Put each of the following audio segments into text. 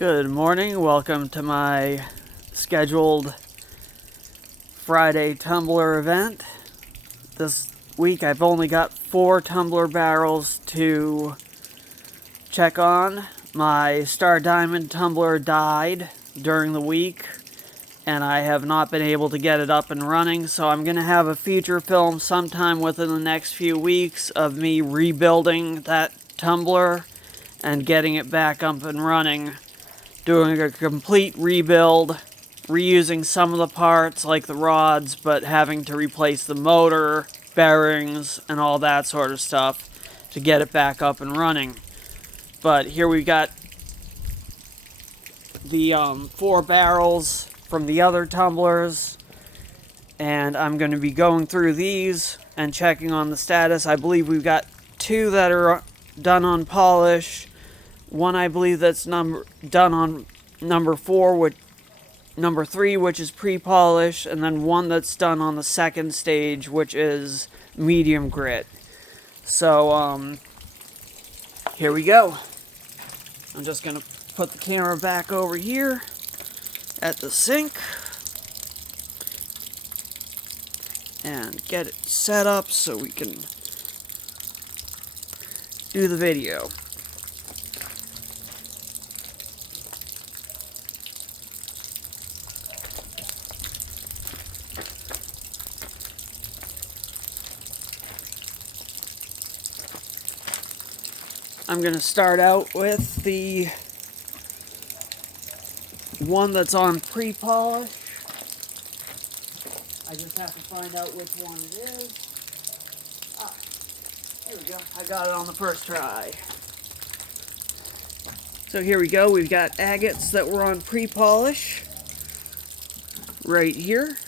Good morning, welcome to my scheduled Friday tumbler event. This week I've only got 4 tumbler barrels to check on. My Star Diamond tumbler died during the week and I have not been able to get it up and running, so I'm going to have a feature film sometime within the next few weeks of me rebuilding that tumbler and getting it back up and running. Doing a complete rebuild, reusing some of the parts like the rods, but having to replace the motor, bearings, and all that sort of stuff to get it back up and running. But here we got the 4 barrels from the other tumblers, and I'm going to be going through these and checking on the status. I believe we've got 2 that are done on polish. One I believe that's done on number 3, which is pre-polish, and then one that's done on the second stage, which is medium grit. So here we go. I'm just gonna put the camera back over here at the sink and get it set up so we can do the video. I'm going to start out with the one that's on pre-polish. I just have to find out which one it is. Ah, here we go. I got it on the first try. So here we go. We've got agates that were on pre-polish right here.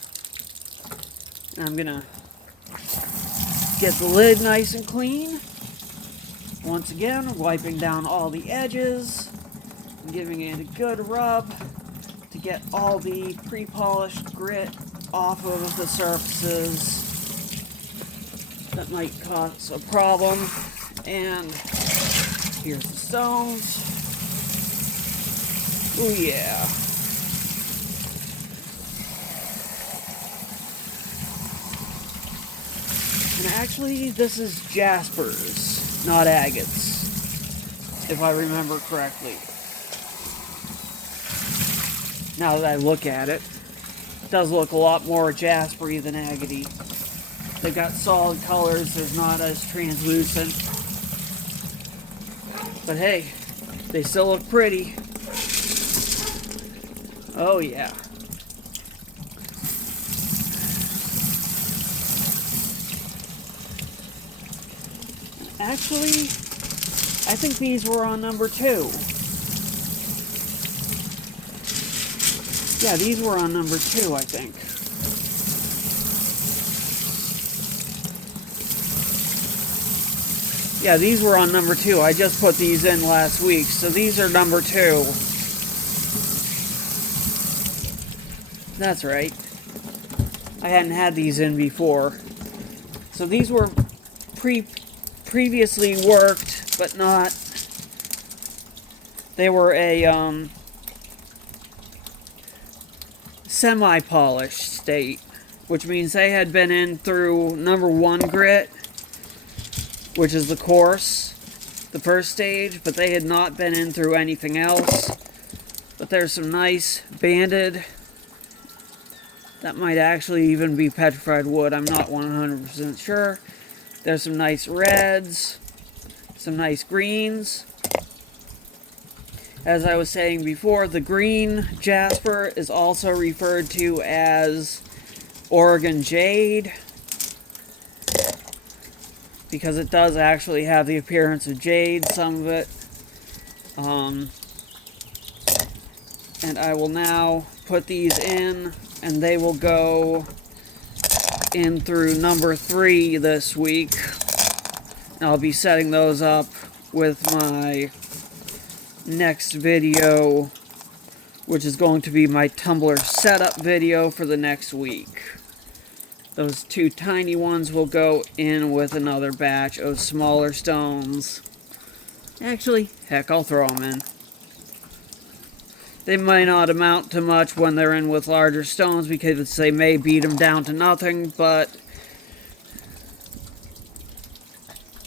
And I'm going to get the lid nice and clean. Once again, wiping down all the edges and giving it a good rub to get all the pre-polished grit off of the surfaces that might cause a problem. And here's the stones. Oh yeah. And actually, this is Jasper's, not agates, if I remember correctly. Now that I look at it, it does look a lot more jaspery than agate-y. They've got solid colors, they're not as translucent. But hey, they still look pretty. Oh yeah. Actually, I think these were on number 2. Yeah, these were on number 2, I think. Yeah, these were on number 2. I just put these in last week, so these are number 2. That's right. I hadn't had these in before. So these were previously worked, but not. They were a semi-polished state, which means they had been in through number 1 grit, which is the coarse, the first stage, but they had not been in through anything else. But there's some nice banded. That might actually even be petrified wood. I'm not 100% sure. There's some nice reds, some nice greens. As I was saying before, the green jasper is also referred to as Oregon jade, because it does actually have the appearance of jade, some of it. And I will now put these in, and they will go in through number 3 this week. And I'll be setting those up with my next video, which is going to be my tumbler setup video for the next week. Those 2 tiny ones will go in with another batch of smaller stones. Actually, heck, I'll throw them in. They might not amount to much when they're in with larger stones because they may beat them down to nothing, but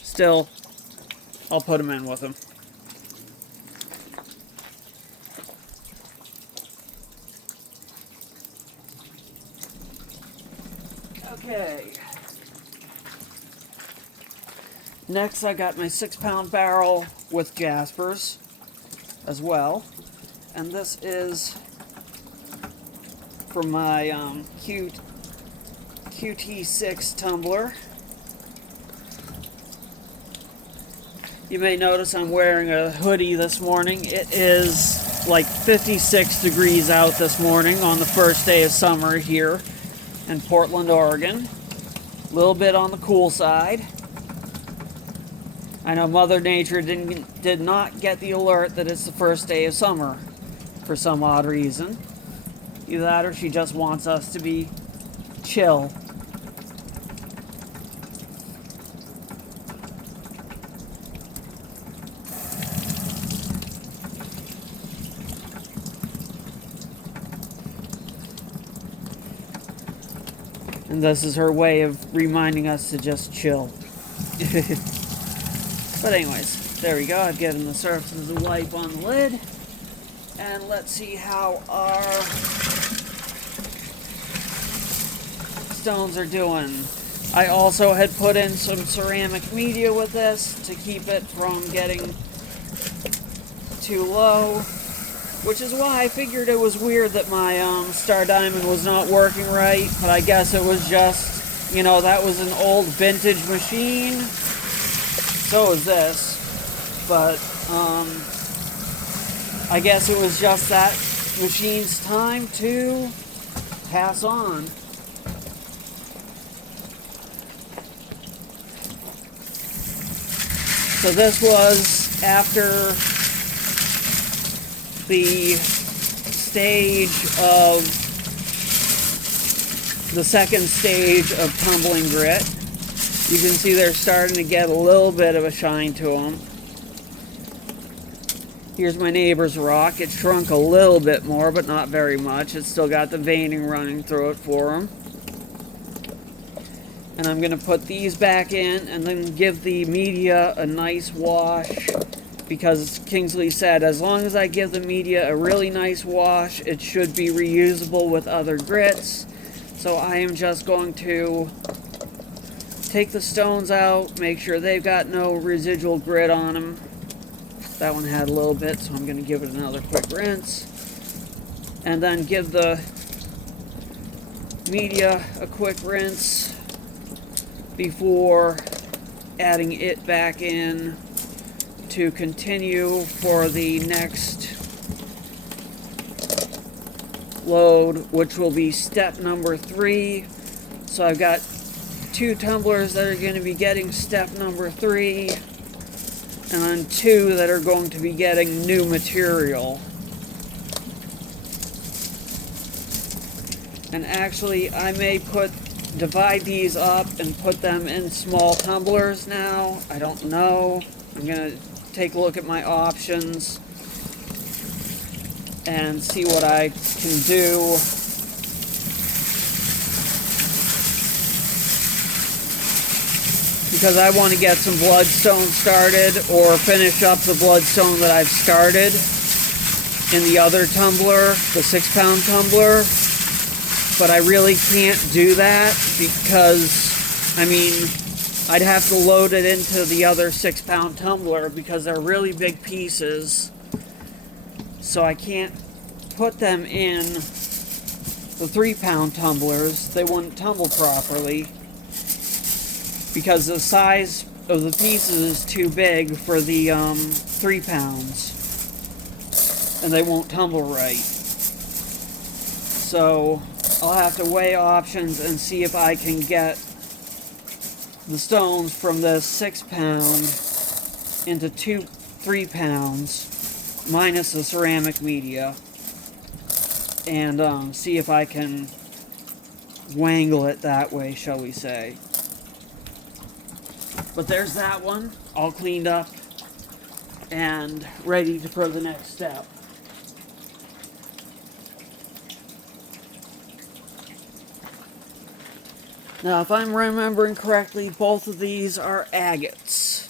still, I'll put them in with them. Okay. Next, I got my 6-pound barrel with jaspers as well. And this is from my QT6 tumbler. You may notice I'm wearing a hoodie this morning. It is like 56 degrees out this morning on the first day of summer here in Portland, Oregon. A little bit on the cool side. I know Mother Nature did not get the alert that it's the first day of summer for some odd reason. Either that or she just wants us to be chill. And this is her way of reminding us to just chill. But anyways, there we go. I've given the surface of the wipe on the lid. And let's see how our stones are doing. I also had put in some ceramic media with this to keep it from getting too low. Which is why I figured it was weird that my Star Diamond was not working right. But I guess it was just, you know, that was an old vintage machine. So is this, but I guess it was just that machine's time to pass on. So this was after the second stage of tumbling grit. You can see they're starting to get a little bit of a shine to them. Here's my neighbor's rock. It shrunk a little bit more, but not very much. It's still got the veining running through it for them. And I'm going to put these back in and then give the media a nice wash. Because Kingsley said, as long as I give the media a really nice wash, it should be reusable with other grits. So I am just going to take the stones out, make sure they've got no residual grit on them. That one had a little bit, so I'm going to give it another quick rinse. And then give the media a quick rinse before adding it back in to continue for the next load, which will be step number 3. So I've got 2 tumblers that are going to be getting step number 3, and then 2 that are going to be getting new material. And actually, I may divide these up and put them in small tumblers now. I don't know. I'm going to take a look at my options and see what I can do. Because I want to get some bloodstone started or finish up the bloodstone that I've started in the other tumbler, the 6-pound tumbler. But I really can't do that because, I mean, I'd have to load it into the other 6-pound tumbler because they're really big pieces. So I can't put them in the 3-pound tumblers. They wouldn't tumble properly because the size of the pieces is too big for the 3 pounds. And they won't tumble right. So I'll have to weigh options and see if I can get the stones from the 6-pound into 3 pounds minus the ceramic media, and see if I can wangle it that way, shall we say. But there's that one, all cleaned up and ready for the next step. Now, if I'm remembering correctly, both of these are agates.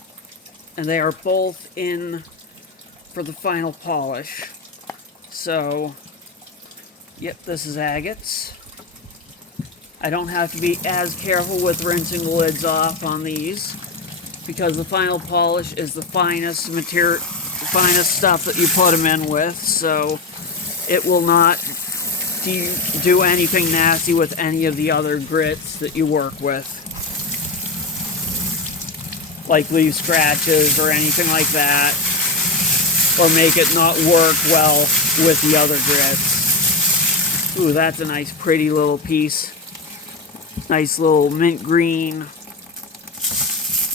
And they are both in for the final polish. So, yep, this is agates. I don't have to be as careful with rinsing the lids off on these, because the final polish is the finest material, finest stuff that you put them in with, so it will not do anything nasty with any of the other grits that you work with, like leave scratches or anything like that, or make it not work well with the other grits. Ooh, that's a nice pretty little piece. Nice little mint green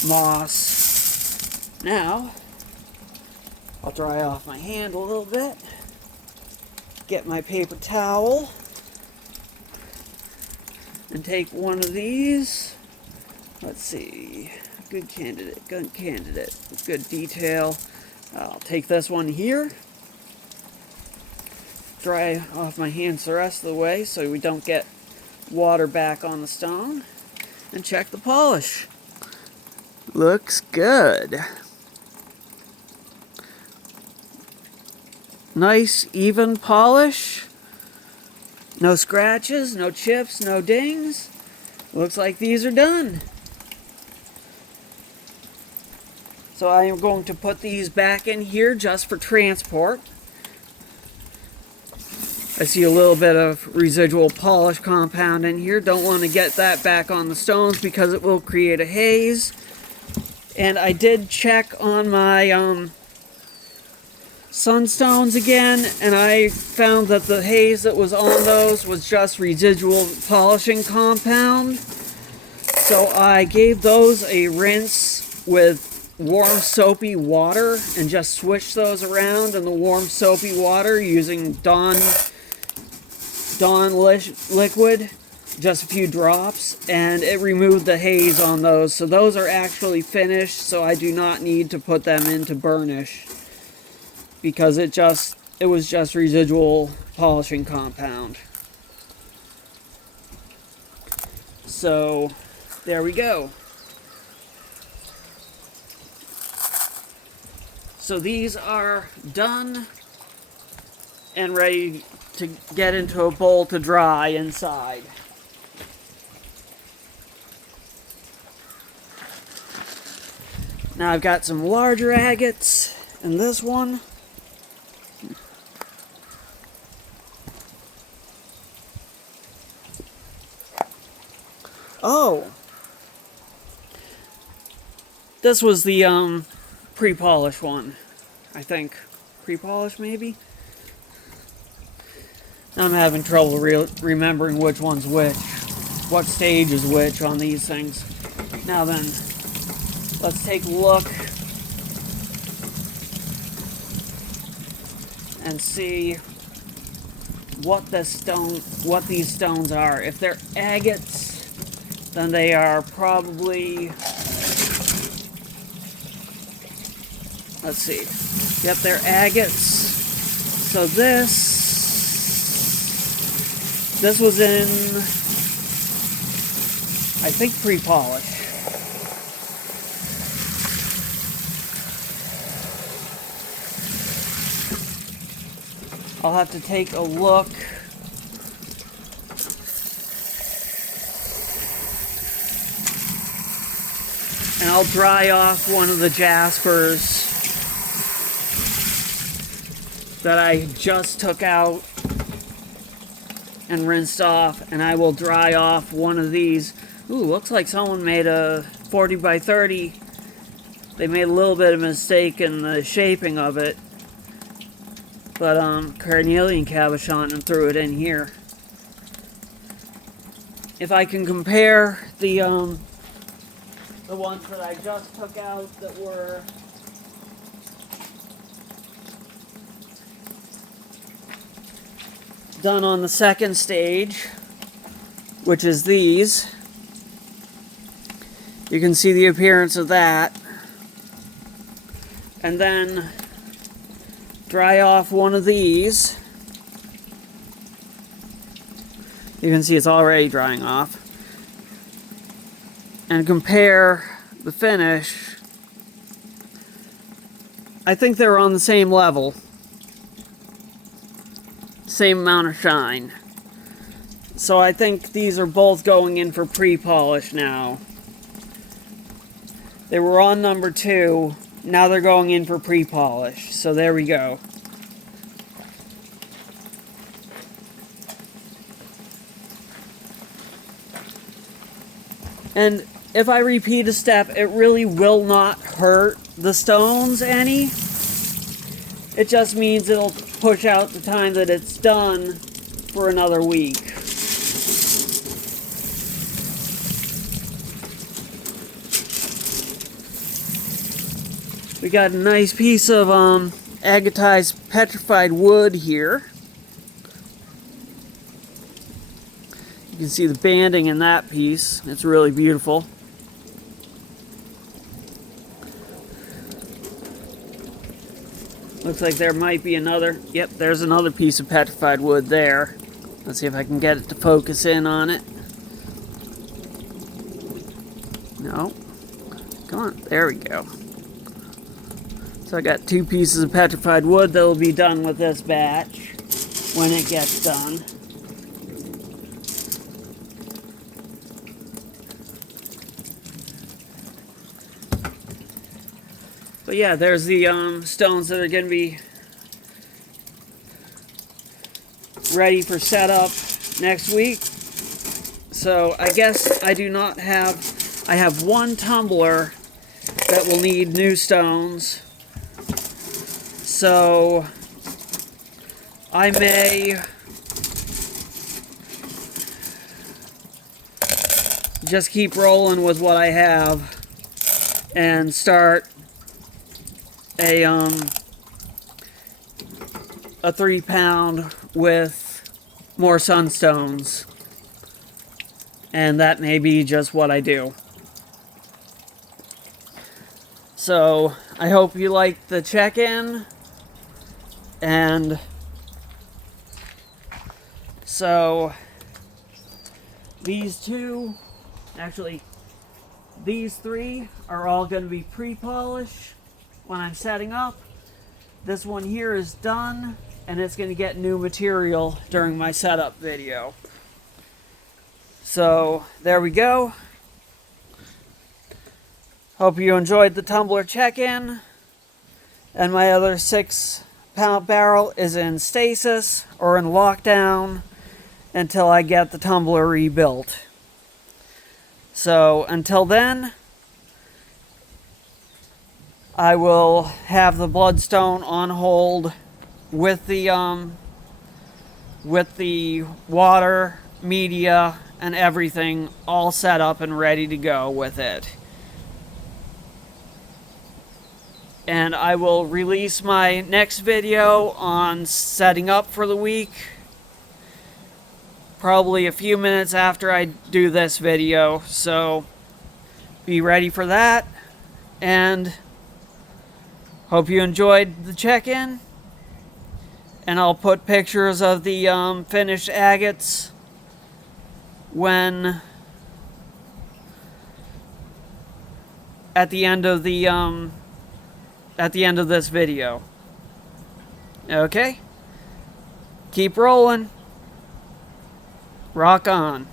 moss. Now, I'll dry off my hand a little bit. Get my paper towel. And take one of these. Let's see. Good candidate, good detail. I'll take this one here. Dry off my hands the rest of the way so we don't get water back on the stone. And check the polish. Looks good. Nice, even polish. No scratches, no chips, no dings. Looks like these are done. So I am going to put these back in here just for transport. I see a little bit of residual polish compound in here. Don't want to get that back on the stones because it will create a haze. And I did check on my sunstones again, and I found that the haze that was on those was just residual polishing compound. So I gave those a rinse with warm soapy water and just switched those around in the warm soapy water using Dawn liquid, just a few drops, and it removed the haze on those. So those are actually finished, so I do not need to put them into burnish because it was just residual polishing compound. So there we go. So these are done and ready to get into a bowl to dry inside. Now I've got some larger agates in this one. Oh! This was the pre-polish one, I think. Pre-polish, maybe? I'm having trouble remembering which one's which. What stage is which on these things. Now then, let's take a look and see what these stones are. If they're agates, then they are probably, let's see. Yep, they're agates. So this was in, I think, pre-polish. I'll have to take a look. And I'll dry off one of the jaspers that I just took out and rinsed off, and I will dry off one of these. Ooh, looks like someone made a 40 by 30. They made a little bit of a mistake in the shaping of it, but carnelian cabochon and threw it in here. If I can compare the ones that I just took out that were done on the second stage, which is these, you can see the appearance of that. And then dry off one of these. You can see it's already drying off. and compare the finish, I think they're on the same level. Same amount of shine. So I think these are both going in for pre-polish now. They were on number 2. Now they're going in for pre-polish. So there we go. And if I repeat a step, it really will not hurt the stones any. It just means it'll push out the time that it's done for another week. We got a nice piece of agatized petrified wood here. You can see the banding in that piece. It's really beautiful. Looks like there might be another. Yep, there's another piece of petrified wood there. Let's see if I can get it to focus in on it. No. Come on, there we go. So I got 2 pieces of petrified wood that will be done with this batch when it gets done. But yeah, there's the stones that are going to be ready for setup next week. So I guess I do not have, I have 1 tumbler that will need new stones. So I may just keep rolling with what I have and start a 3-pound with more sunstones, and that may be just what I do. So I hope you liked the check-in, and so these 2, actually these 3 are all going to be pre-polished when I'm setting up. This one here is done, and it's going to get new material during my setup video. So there we go. Hope you enjoyed the tumbler check-in. And my other 6-pound barrel is in stasis or in lockdown until I get the tumbler rebuilt. So until then, I will have the bloodstone on hold with the water, media, and everything all set up and ready to go with it. And I will release my next video on setting up for the week probably a few minutes after I do this video, so be ready for that. And hope you enjoyed the check-in, and I'll put pictures of the finished agates when at the end of this video. Okay? Keep rolling. Rock on.